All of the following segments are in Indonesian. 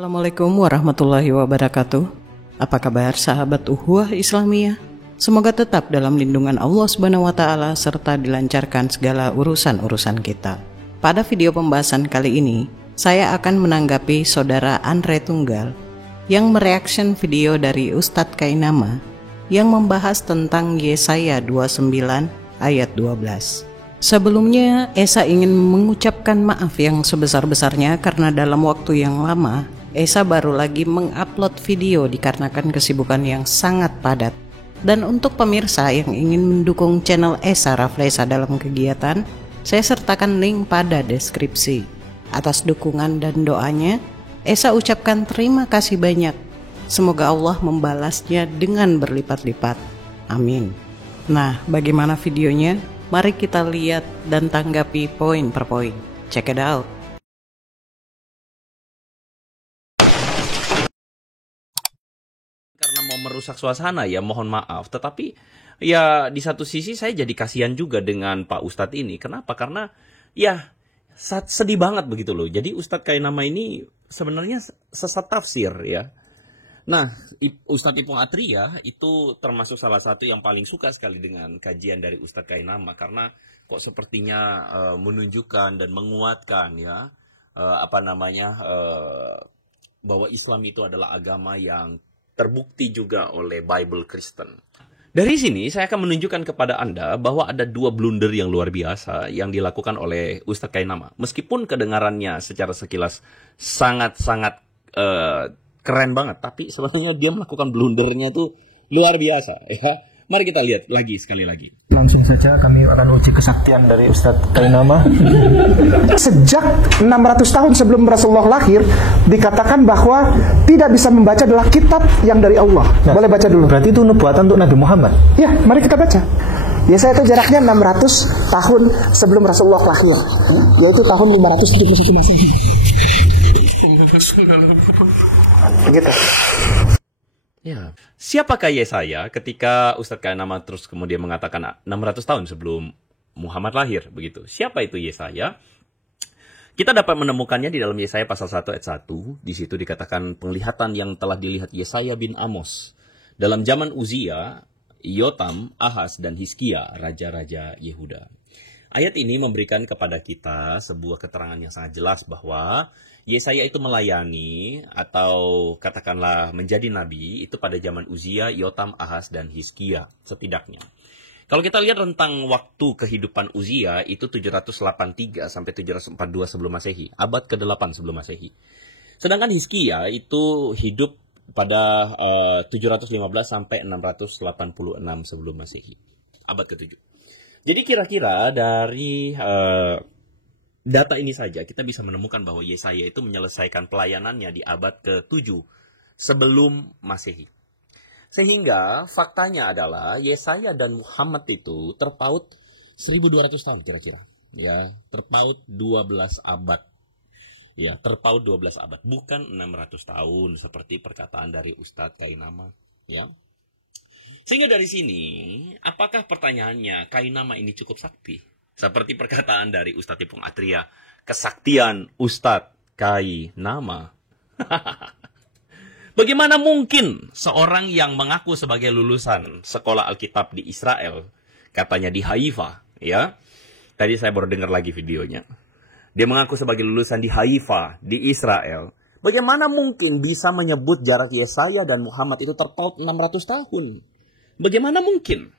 Assalamualaikum warahmatullahi wabarakatuh. Apa kabar sahabat Ukhuwah Islamiyah? Semoga tetap dalam lindungan Allah Subhanahu wa taala serta dilancarkan segala urusan-urusan kita. Pada video pembahasan kali ini, saya akan menanggapi saudara Andre Tunggal yang mereaction video dari Ustadz Kainama yang membahas tentang Yesaya 29 ayat 12. Sebelumnya, Esa ingin mengucapkan maaf yang sebesar-besarnya karena dalam waktu yang lama, Esa baru lagi mengupload video dikarenakan kesibukan yang sangat padat. Dan untuk pemirsa yang ingin mendukung channel Esa Raflesa dalam kegiatan, saya sertakan link pada deskripsi. Atas dukungan dan doanya, Esa ucapkan terima kasih banyak. Semoga Allah membalasnya dengan berlipat-lipat. Amin. Nah, bagaimana videonya? Mari kita lihat dan tanggapi poin per poin. Check it out. Karena mau merusak suasana ya mohon maaf. Tetapi ya di satu sisi saya jadi kasihan juga dengan Pak Ustadz ini. Kenapa? Karena ya sedih banget begitu loh. Jadi Ustadz Kainama ini sebenarnya sesat tafsir ya. Nah, Ustadz Ipung Atria itu termasuk salah satu yang paling suka sekali dengan kajian dari Ustadz Kainama karena kok sepertinya menunjukkan dan menguatkan ya bahwa Islam itu adalah agama yang terbukti juga oleh Bible Kristen. Dari sini saya akan menunjukkan kepada Anda bahwa ada dua blunder yang luar biasa yang dilakukan oleh Ustadz Kainama. Meskipun kedengarannya secara sekilas sangat-sangat keren banget, tapi sebenarnya dia melakukan blundernya tuh luar biasa ya. Mari kita lihat sekali lagi. Langsung saja kami akan uji kesaktian dari Ustadz Kainama. Sejak 600 tahun sebelum Rasulullah lahir dikatakan bahwa tidak bisa membaca adalah kitab yang dari Allah. Nah, boleh baca dulu. Berarti itu nubuatan untuk Nabi Muhammad. Ya, mari kita baca. Yesaya itu jaraknya 600 tahun sebelum Rasulullah lahir, yaitu tahun 571 Masehi. Begitu. Ya, siapakah Yesaya ketika Ustadz Kainama terus kemudian mengatakan 600 tahun sebelum Muhammad lahir begitu. Siapa itu Yesaya? Kita dapat menemukannya di dalam Yesaya pasal 1 ayat 1. Di situ dikatakan penglihatan yang telah dilihat Yesaya bin Amos dalam zaman Uzia, Yotam, Ahaz, dan Hizkia, raja-raja Yehuda. Ayat ini memberikan kepada kita sebuah keterangan yang sangat jelas bahwa Yesaya itu melayani atau katakanlah menjadi nabi itu pada zaman Uzia, Yotam, Ahaz, dan Hizkia setidaknya. Kalau kita lihat rentang waktu kehidupan Uzia itu 783 sampai 742 sebelum Masehi, abad ke-8 sebelum Masehi. Sedangkan Hizkia itu hidup pada 715 sampai 686 sebelum Masehi, abad ke-7. Jadi kira-kira dari data ini saja kita bisa menemukan bahwa Yesaya itu menyelesaikan pelayanannya di abad ke-7 sebelum Masehi. Sehingga faktanya adalah Yesaya dan Muhammad itu terpaut 1200 tahun kira-kira. Ya, terpaut 12 abad. Ya, terpaut 12 abad, bukan 600 tahun seperti perkataan dari Ustadz Kainama, ya. Sehingga dari sini, apakah pertanyaannya Kainama ini cukup sakti? Seperti perkataan dari Ustadz Ipung Atria, kesaktian Ustadz Kainama. Bagaimana mungkin seorang yang mengaku sebagai lulusan sekolah Alkitab di Israel, katanya di Haifa, ya. Tadi saya baru dengar lagi videonya. Dia mengaku sebagai lulusan di Haifa, di Israel. Bagaimana mungkin bisa menyebut jarak Yesaya dan Muhammad itu terpaut 600 tahun? Bagaimana mungkin?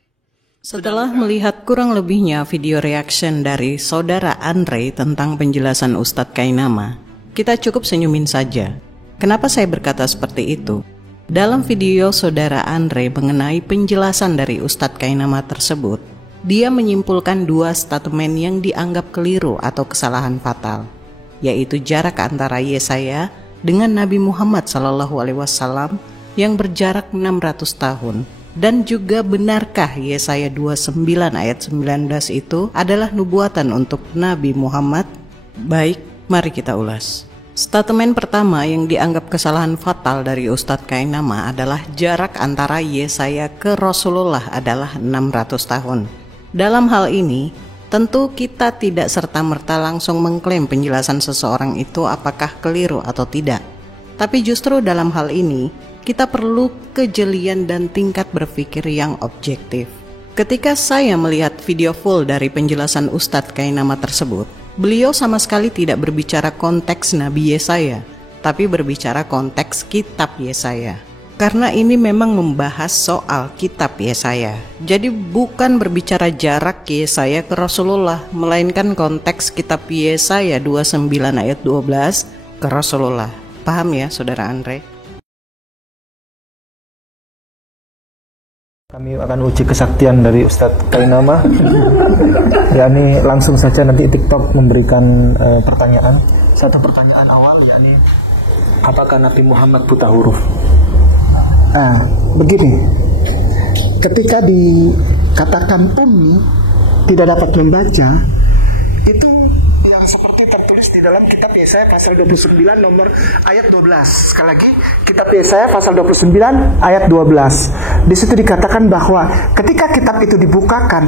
Setelah melihat kurang lebihnya video reaction dari saudara Andre tentang penjelasan Ustadz Kainama, kita cukup senyumin saja. Kenapa saya berkata seperti itu? Dalam video saudara Andre mengenai penjelasan dari Ustadz Kainama tersebut, dia menyimpulkan dua statement yang dianggap keliru atau kesalahan fatal, yaitu jarak antara Yesaya dengan Nabi Muhammad SAW yang berjarak 600 tahun. Dan juga benarkah Yesaya 29 ayat 19 itu adalah nubuatan untuk Nabi Muhammad? Baik, mari kita ulas. Statement pertama yang dianggap kesalahan fatal dari Ustadz Kainama adalah jarak antara Yesaya ke Rasulullah adalah 600 tahun. Dalam hal ini, tentu kita tidak serta-merta langsung mengklaim penjelasan seseorang itu apakah keliru atau tidak. Tapi justru dalam hal ini, kita perlu kejelian dan tingkat berpikir yang objektif. Ketika saya melihat video full dari penjelasan Ustadz Kainama tersebut, beliau sama sekali tidak berbicara konteks Nabi Yesaya, tapi berbicara konteks kitab Yesaya. Karena ini memang membahas soal kitab Yesaya. Jadi bukan berbicara jarak Yesaya ke Rasulullah, melainkan konteks kitab Yesaya 29 ayat 12 ke Rasulullah. Paham ya, Saudara Andre? Kami akan uji kesaktian dari Ustadz Kainama. yakni langsung saja nanti TikTok memberikan pertanyaan. Satu pertanyaan awal, yakni apakah Nabi Muhammad buta huruf? Nah, begini. Ketika dikatakan ummi, tidak dapat membaca, itu yang seperti tertulis di dalam kitab Yesaya pasal 29 nomor ayat 12. Sekali lagi, kitab Yesaya pasal 29 ayat 12. Di situ dikatakan bahwa ketika kitab itu dibukakan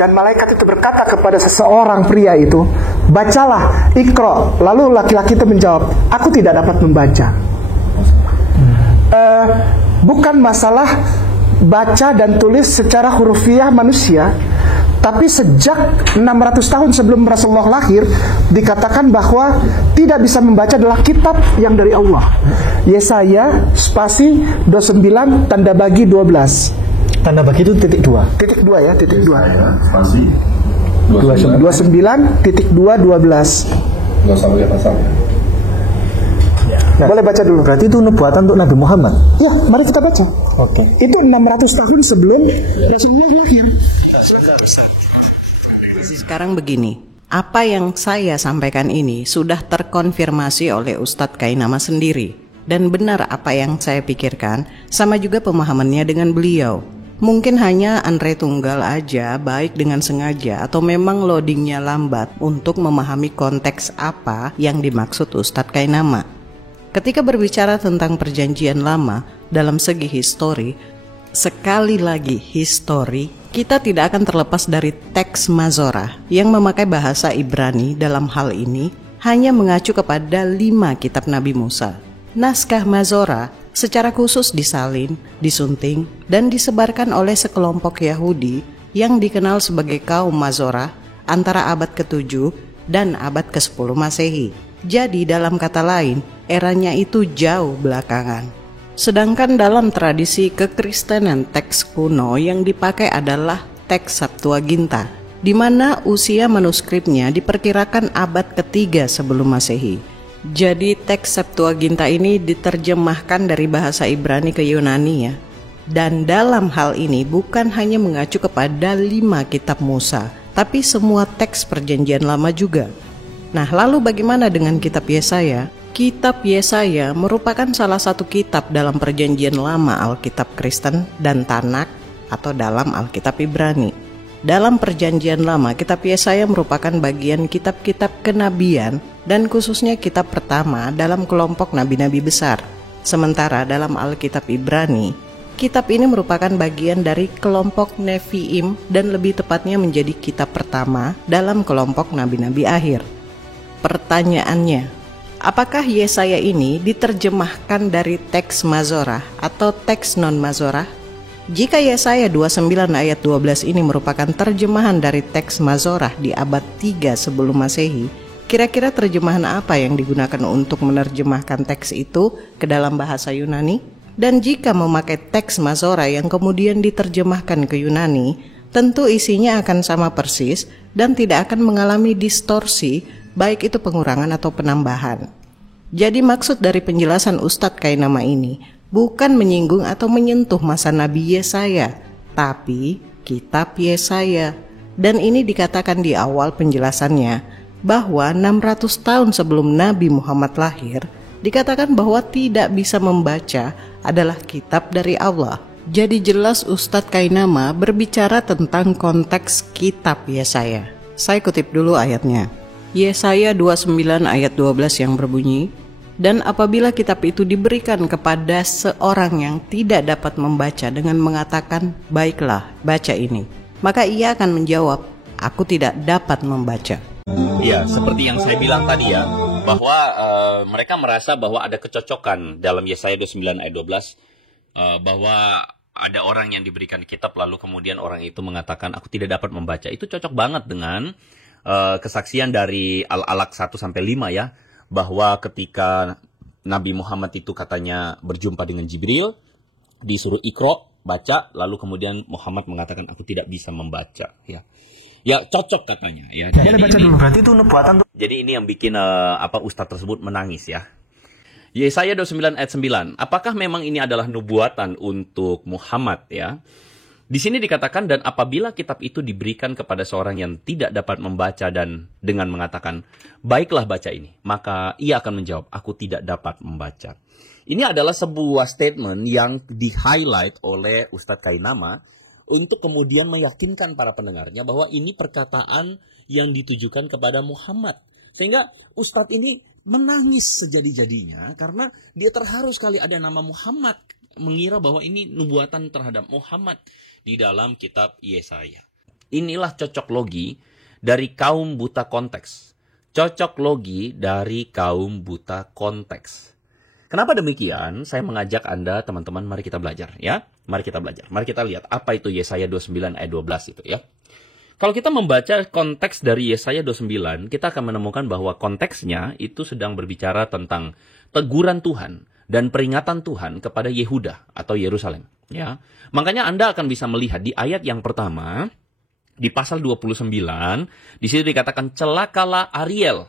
dan malaikat itu berkata kepada seseorang pria itu, bacalah, ikro. Lalu laki-laki itu menjawab, aku tidak dapat membaca. Bukan masalah baca dan tulis secara hurufiah manusia, tapi sejak 600 tahun sebelum Rasulullah lahir dikatakan bahwa tidak bisa membaca adalah kitab yang dari Allah. Yesaya spasi 29 tanda bagi 12. Tanda bagi itu titik 2. Titik 2 ya, titik 2. Spasi 29 titik 2 12. Nggak usah pakai pasal. Nah, boleh baca dulu. Berarti itu nubuatan untuk Nabi Muhammad. Ya, mari kita baca. Oke. Itu 600 tahun sebelum Rasulullah lahir. Sekarang begini, apa yang saya sampaikan ini sudah terkonfirmasi oleh Ustadz Kainama sendiri. Dan benar apa yang saya pikirkan, sama juga pemahamannya dengan beliau. Mungkin hanya Andre Tunggal aja baik dengan sengaja atau memang loadingnya lambat untuk memahami konteks apa yang dimaksud Ustadz Kainama. Ketika berbicara tentang perjanjian lama dalam segi histori, sekali lagi histori, kita tidak akan terlepas dari teks Mazorah yang memakai bahasa Ibrani. Dalam hal ini hanya mengacu kepada 5 kitab Nabi Musa. Naskah Mazorah secara khusus disalin, disunting, dan disebarkan oleh sekelompok Yahudi yang dikenal sebagai kaum Mazorah antara abad ke-7 dan abad ke-10 Masehi. Jadi dalam kata lain, eranya itu jauh belakangan. Sedangkan dalam tradisi kekristenan, teks kuno yang dipakai adalah teks Septuaginta, di mana usia manuskripnya diperkirakan abad ke-3 sebelum Masehi. Jadi teks Septuaginta ini diterjemahkan dari bahasa Ibrani ke Yunani ya. Dan dalam hal ini bukan hanya mengacu kepada 5 kitab Musa, tapi semua teks perjanjian lama juga. Nah, lalu bagaimana dengan kitab Yesaya? Kitab Yesaya merupakan salah satu kitab dalam perjanjian lama Alkitab Kristen dan Tanak atau dalam Alkitab Ibrani. Dalam perjanjian lama, kitab Yesaya merupakan bagian kitab-kitab kenabian dan khususnya kitab pertama dalam kelompok nabi-nabi besar. Sementara dalam Alkitab Ibrani, kitab ini merupakan bagian dari kelompok Neviim dan lebih tepatnya menjadi kitab pertama dalam kelompok nabi-nabi akhir. Pertanyaannya, apakah Yesaya ini diterjemahkan dari teks Mazorah atau teks non-Mazorah? Jika Yesaya 29 ayat 12 ini merupakan terjemahan dari teks Mazorah di abad 3 sebelum Masehi, kira-kira terjemahan apa yang digunakan untuk menerjemahkan teks itu ke dalam bahasa Yunani? Dan jika memakai teks Mazorah yang kemudian diterjemahkan ke Yunani, tentu isinya akan sama persis dan tidak akan mengalami distorsi, baik itu pengurangan atau penambahan. Jadi maksud dari penjelasan Ustadz Kainama ini bukan menyinggung atau menyentuh masa Nabi Yesaya, tapi kitab Yesaya. Dan ini dikatakan di awal penjelasannya bahwa 600 tahun sebelum Nabi Muhammad lahir, dikatakan bahwa tidak bisa membaca adalah kitab dari Allah. Jadi jelas Ustadz Kainama berbicara tentang konteks kitab Yesaya. Saya kutip dulu ayatnya. Yesaya 29 ayat 12 yang berbunyi, dan apabila kitab itu diberikan kepada seorang yang tidak dapat membaca dengan mengatakan, baiklah, baca ini, maka ia akan menjawab, aku tidak dapat membaca. Ya, seperti yang saya bilang tadi ya, bahwa mereka merasa bahwa ada kecocokan dalam Yesaya 29 ayat 12 bahwa ada orang yang diberikan kitab lalu kemudian orang itu mengatakan aku tidak dapat membaca. Itu cocok banget dengan kesaksian dari Al-Alaq 1-5 ya, bahwa ketika Nabi Muhammad itu katanya berjumpa dengan Jibril, disuruh Iqra, baca, lalu kemudian Muhammad mengatakan aku tidak bisa membaca ya. Ya cocok katanya ya. Jadi baca dulu, berarti itu nubuatan tuh. Jadi ini yang bikin ustadz tersebut menangis ya. Yesaya 29 ayat 9. Apakah memang ini adalah nubuatan untuk Muhammad ya? Di sini dikatakan, dan apabila kitab itu diberikan kepada seorang yang tidak dapat membaca dan dengan mengatakan, baiklah baca ini, maka ia akan menjawab, aku tidak dapat membaca. Ini adalah sebuah statement yang di-highlight oleh Ustadz Kainama untuk kemudian meyakinkan para pendengarnya bahwa ini perkataan yang ditujukan kepada Muhammad. Sehingga Ustadz ini menangis sejadi-jadinya karena dia terharu sekali ada nama Muhammad, mengira bahwa ini nubuatan terhadap Muhammad di dalam kitab Yesaya. Inilah cocok logi dari kaum buta konteks. Cocok logi dari kaum buta konteks. Kenapa demikian? Saya mengajak Anda, teman-teman, mari kita belajar ya. Mari kita belajar. Mari kita lihat apa itu Yesaya 29 ayat 12 itu ya. Kalau kita membaca konteks dari Yesaya 29, kita akan menemukan bahwa konteksnya itu sedang berbicara tentang teguran Tuhan dan peringatan Tuhan kepada Yehuda atau Yerusalem. Ya, makanya Anda akan bisa melihat di ayat yang pertama, di pasal 29, di situ dikatakan celakalah Ariel.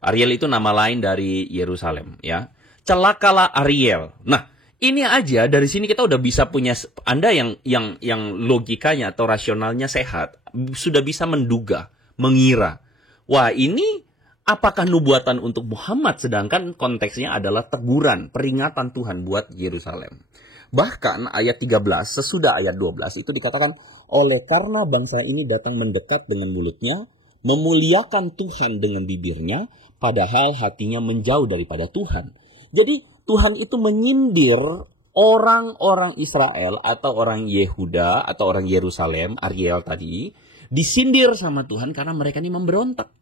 Ariel itu nama lain dari Yerusalem. Ya, celakalah Ariel. Nah, ini aja dari sini kita udah bisa punya, Anda yang logikanya atau rasionalnya sehat, sudah bisa menduga, mengira, wah ini apakah nubuatan untuk Muhammad, sedangkan konteksnya adalah teguran, peringatan Tuhan buat Yerusalem. Bahkan ayat 13 sesudah ayat 12 itu dikatakan, oleh karena bangsa ini datang mendekat dengan mulutnya, memuliakan Tuhan dengan bibirnya, padahal hatinya menjauh daripada Tuhan. Jadi Tuhan itu menyindir orang-orang Israel atau orang Yehuda atau orang Yerusalem, Ariel tadi, disindir sama Tuhan karena mereka ini memberontak.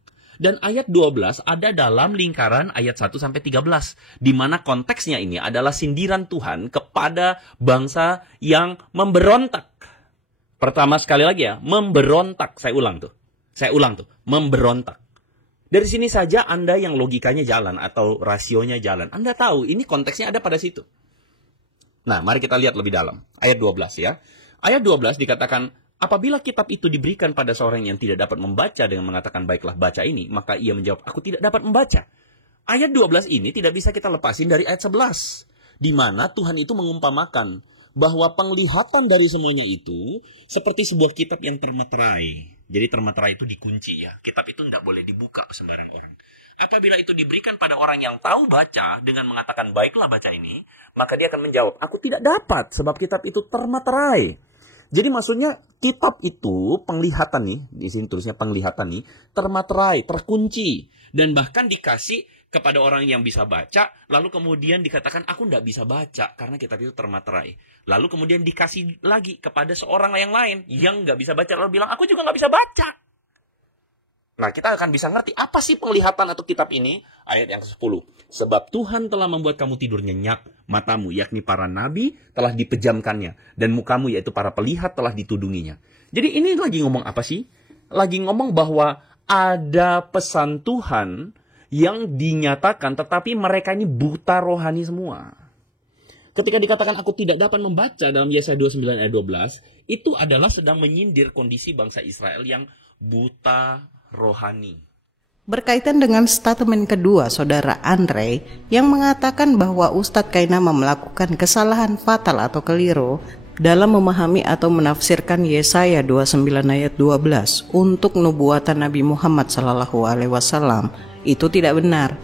Dan ayat 12 ada dalam lingkaran ayat 1-13. Di mana konteksnya ini adalah sindiran Tuhan kepada bangsa yang memberontak. Pertama sekali lagi ya, memberontak. Saya ulang tuh, memberontak. Dari sini saja Anda yang logikanya jalan atau rasionya jalan, Anda tahu ini konteksnya ada pada situ. Nah, mari kita lihat lebih dalam. Ayat 12 ya. Ayat 12 dikatakan, apabila kitab itu diberikan pada seorang yang tidak dapat membaca dengan mengatakan baiklah baca ini, maka ia menjawab aku tidak dapat membaca. Ayat 12 ini tidak bisa kita lepasin dari ayat 11. Di mana Tuhan itu mengumpamakan bahwa penglihatan dari semuanya itu seperti sebuah kitab yang termeterai. Jadi termeterai itu dikunci ya. Kitab itu tidak boleh dibuka sembarang orang. Apabila itu diberikan pada orang yang tahu baca dengan mengatakan baiklah baca ini, maka dia akan menjawab aku tidak dapat sebab kitab itu termeterai. Jadi maksudnya kitab itu penglihatan nih, di sini tulisnya penglihatan nih, termaterai, terkunci. Dan bahkan dikasih kepada orang yang bisa baca, lalu kemudian dikatakan aku tidak bisa baca karena kitab itu termaterai. Lalu kemudian dikasih lagi kepada seorang yang lain yang nggak bisa baca, lalu bilang aku juga nggak bisa baca. Nah, kita akan bisa ngerti apa sih penglihatan atau kitab ini? Ayat yang ke-10. Sebab Tuhan telah membuat kamu tidur nyenyak, matamu, yakni para nabi, telah dipejamkannya. Dan mukamu, yaitu para pelihat, telah ditudunginya. Jadi ini lagi ngomong apa sih? Lagi ngomong bahwa ada pesan Tuhan yang dinyatakan, tetapi mereka ini buta rohani semua. Ketika dikatakan aku tidak dapat membaca dalam Yesaya 29 ayat 12, itu adalah sedang menyindir kondisi bangsa Israel yang buta rohani. Berkaitan dengan statement kedua saudara Andre yang mengatakan bahwa Ustadz Kainama melakukan kesalahan fatal atau keliru dalam memahami atau menafsirkan Yesaya 29 ayat 12 untuk nubuatan Nabi Muhammad SAW, itu tidak benar.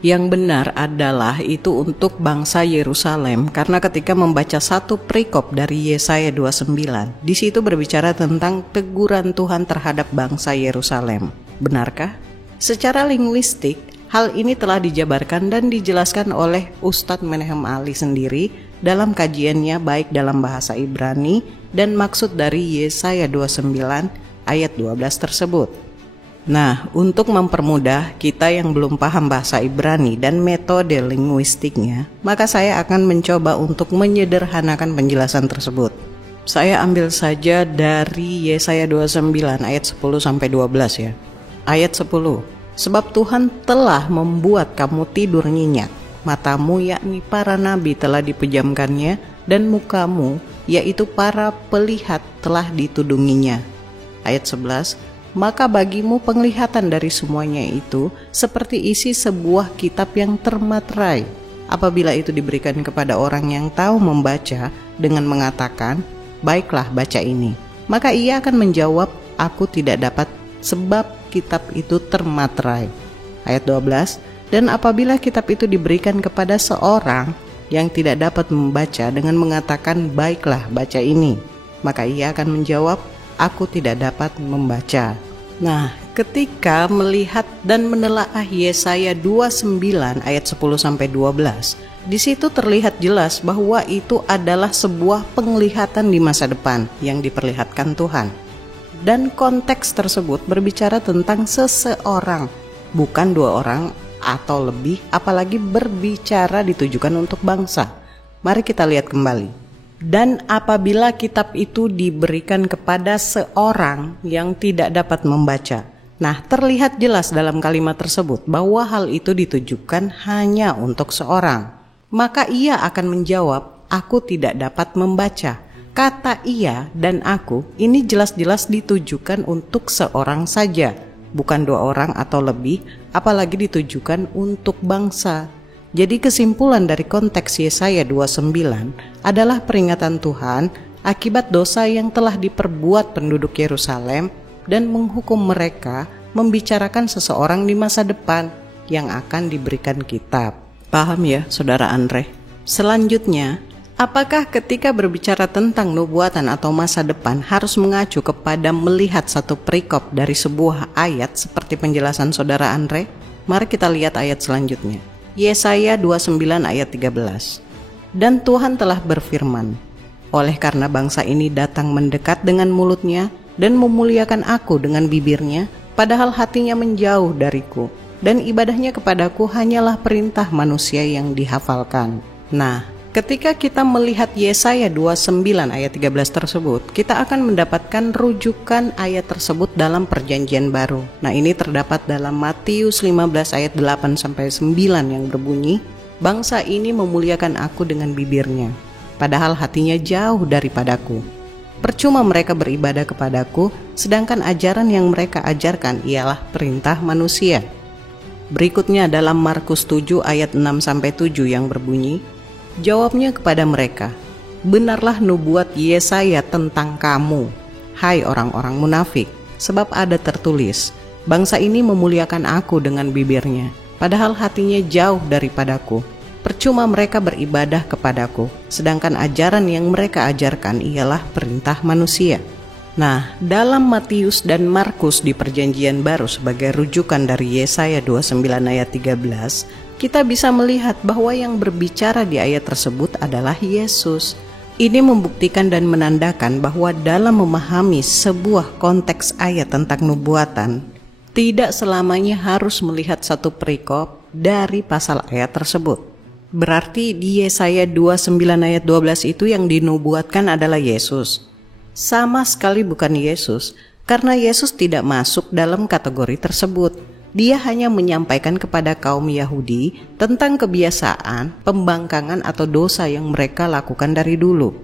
Yang benar adalah itu untuk bangsa Yerusalem, karena ketika membaca satu perikop dari Yesaya 29, di situ berbicara tentang teguran Tuhan terhadap bangsa Yerusalem. Benarkah? Secara linguistik, hal ini telah dijabarkan dan dijelaskan oleh Ustadz Menahem Ali sendiri dalam kajiannya baik dalam bahasa Ibrani dan maksud dari Yesaya 29 ayat 12 tersebut. Nah, untuk mempermudah kita yang belum paham bahasa Ibrani dan metode linguistiknya, maka saya akan mencoba untuk menyederhanakan penjelasan tersebut. Saya ambil saja dari Yesaya 29 ayat 10-12 ya. Ayat 10. Sebab Tuhan telah membuat kamu tidur nyenyak, matamu yakni para nabi telah dipejamkannya, dan mukamu yaitu para pelihat telah ditudunginya. Ayat 11. Maka bagimu penglihatan dari semuanya itu seperti isi sebuah kitab yang termaterai. Apabila itu diberikan kepada orang yang tahu membaca dengan mengatakan, baiklah baca ini, maka ia akan menjawab, aku tidak dapat sebab kitab itu termaterai. Ayat 12. Dan apabila kitab itu diberikan kepada seorang yang tidak dapat membaca dengan mengatakan, baiklah baca ini, maka ia akan menjawab, aku tidak dapat membaca. Nah, ketika melihat dan menelaah Yesaya 29 ayat 10-12, di situ terlihat jelas bahwa itu adalah sebuah penglihatan di masa depan yang diperlihatkan Tuhan. Dan konteks tersebut berbicara tentang seseorang, bukan dua orang atau lebih, apalagi berbicara ditujukan untuk bangsa. Mari kita lihat kembali. Dan apabila kitab itu diberikan kepada seorang yang tidak dapat membaca. Nah, terlihat jelas dalam kalimat tersebut bahwa hal itu ditujukan hanya untuk seorang. Maka ia akan menjawab, aku tidak dapat membaca. Kata ia dan aku ini jelas-jelas ditujukan untuk seorang saja, bukan dua orang atau lebih, apalagi ditujukan untuk bangsa. Jadi kesimpulan dari konteks Yesaya 29 adalah peringatan Tuhan akibat dosa yang telah diperbuat penduduk Yerusalem dan menghukum mereka membicarakan seseorang di masa depan yang akan diberikan kitab. Paham ya, Saudara Andre? Selanjutnya, apakah ketika berbicara tentang nubuatan atau masa depan harus mengacu kepada melihat satu perikop dari sebuah ayat seperti penjelasan Saudara Andre? Mari kita lihat ayat selanjutnya. Yesaya 29 ayat 13. Dan Tuhan telah berfirman, oleh karena bangsa ini datang mendekat dengan mulutnya dan memuliakan aku dengan bibirnya, padahal hatinya menjauh dariku, dan ibadahnya kepadaku hanyalah perintah manusia yang dihafalkan. Nah, ketika kita melihat Yesaya 29 ayat 13 tersebut, kita akan mendapatkan rujukan ayat tersebut dalam perjanjian baru. Nah, ini terdapat dalam Matius 15 ayat 8-9 yang berbunyi, bangsa ini memuliakan aku dengan bibirnya, padahal hatinya jauh daripadaku. Percuma mereka beribadah kepadaku, sedangkan ajaran yang mereka ajarkan ialah perintah manusia. Berikutnya dalam Markus 7 ayat 6-7 yang berbunyi, jawabnya kepada mereka, benarlah nubuat Yesaya tentang kamu, hai orang-orang munafik, sebab ada tertulis, bangsa ini memuliakan aku dengan bibirnya, padahal hatinya jauh daripadaku. Percuma mereka beribadah kepadaku, sedangkan ajaran yang mereka ajarkan ialah perintah manusia. Nah, dalam Matius dan Markus di perjanjian baru sebagai rujukan dari Yesaya 29 ayat 13, kita bisa melihat bahwa yang berbicara di ayat tersebut adalah Yesus. Ini membuktikan dan menandakan bahwa dalam memahami sebuah konteks ayat tentang nubuatan, tidak selamanya harus melihat satu perikop dari pasal ayat tersebut. Berarti di Yesaya 29 ayat 12 itu yang dinubuatkan adalah Yesus. Sama sekali bukan Yesus, karena Yesus tidak masuk dalam kategori tersebut. Dia hanya menyampaikan kepada kaum Yahudi tentang kebiasaan, pembangkangan atau dosa yang mereka lakukan dari dulu.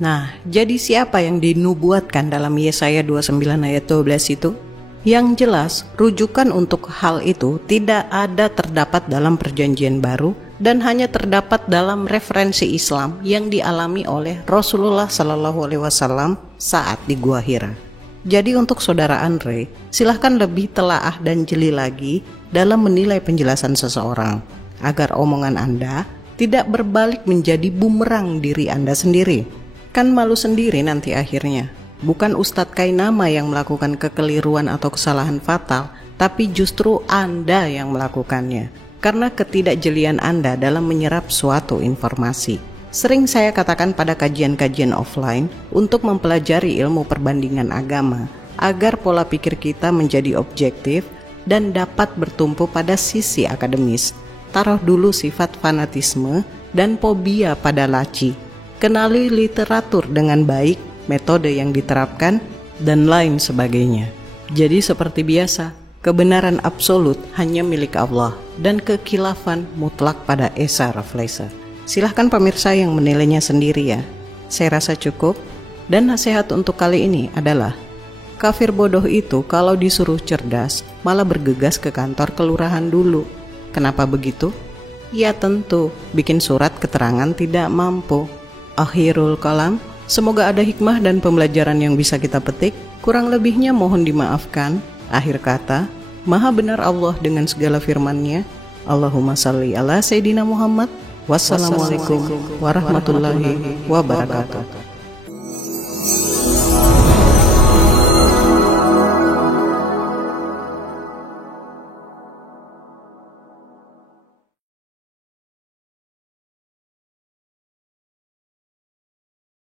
Nah, jadi siapa yang dinubuatkan dalam Yesaya 29 ayat 12 itu? Yang jelas, rujukan untuk hal itu tidak ada terdapat dalam perjanjian baru dan hanya terdapat dalam referensi Islam yang dialami oleh Rasulullah SAW saat di Gua Hira. Jadi untuk Saudara Andre, silahkan lebih telaah dan jeli lagi dalam menilai penjelasan seseorang, agar omongan Anda tidak berbalik menjadi bumerang diri Anda sendiri. Kan malu sendiri nanti akhirnya. Bukan Ustadz Kainama yang melakukan kekeliruan atau kesalahan fatal, tapi justru Anda yang melakukannya, karena ketidakjelian Anda dalam menyerap suatu informasi. Sering saya katakan pada kajian-kajian offline, untuk mempelajari ilmu perbandingan agama, agar pola pikir kita menjadi objektif dan dapat bertumpu pada sisi akademis. Taruh dulu sifat fanatisme dan fobia pada laci. Kenali literatur dengan baik, metode yang diterapkan, dan lain sebagainya. Jadi seperti biasa, kebenaran absolut hanya milik Allah dan kekhilafan mutlak pada Esa Rafflesia. Silahkan pemirsa yang menilainya sendiri ya. Saya rasa cukup. Dan nasihat untuk kali ini adalah, kafir bodoh itu kalau disuruh cerdas malah bergegas ke kantor kelurahan dulu. Kenapa begitu? Ya tentu, bikin surat keterangan tidak mampu. Akhirul kalam, semoga ada hikmah dan pembelajaran yang bisa kita petik. Kurang lebihnya mohon dimaafkan. Akhir kata, Maha benar Allah dengan segala firman-Nya. Allahumma salli ala Sayyidina Muhammad. Wassalamualaikum warahmatullahi wabarakatuh.